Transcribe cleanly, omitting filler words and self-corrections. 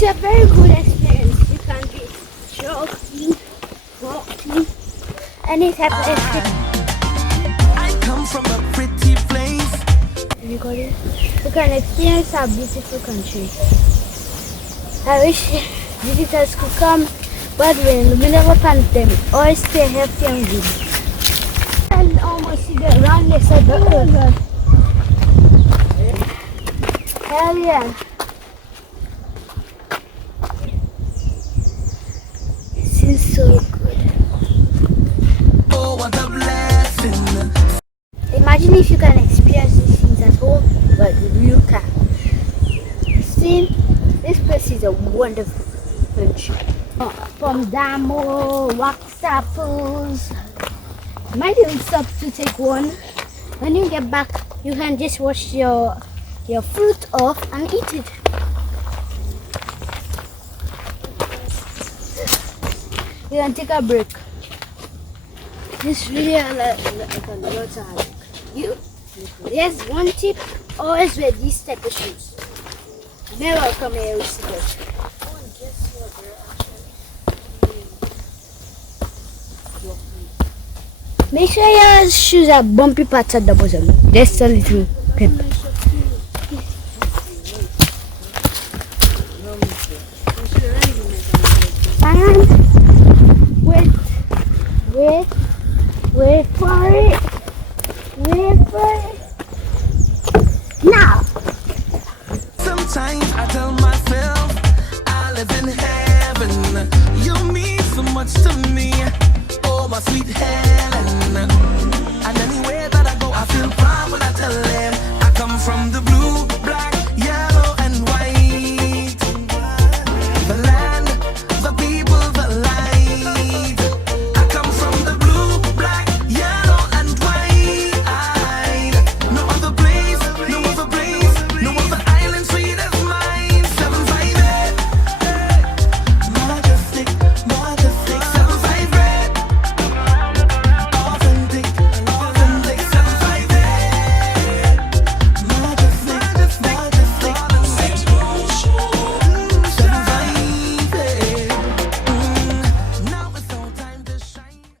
It's a very good experience. You can be jogging, walking, any type of activity. I come from a pretty place. You got it? You can experience our beautiful country. I wish visitors could come, but we're in the middle of a pandemic. Always stay healthy and good. And almost see the roundness of the earth. Hell yeah. This is so good. Oh, what a blessing. Imagine if you can experience these things at home, but you can. See, this place is a wonderful country. From Damo, wax apples. Might even stop to take one. When you get back, you can just wash your fruit off and eat it. You can take a break. This really like a lot of you. There's one tip: always wear these type of shoes. Never come here with slippers. Make sure your shoes are bumpy parts at the bottom. Just a little pep. And wait for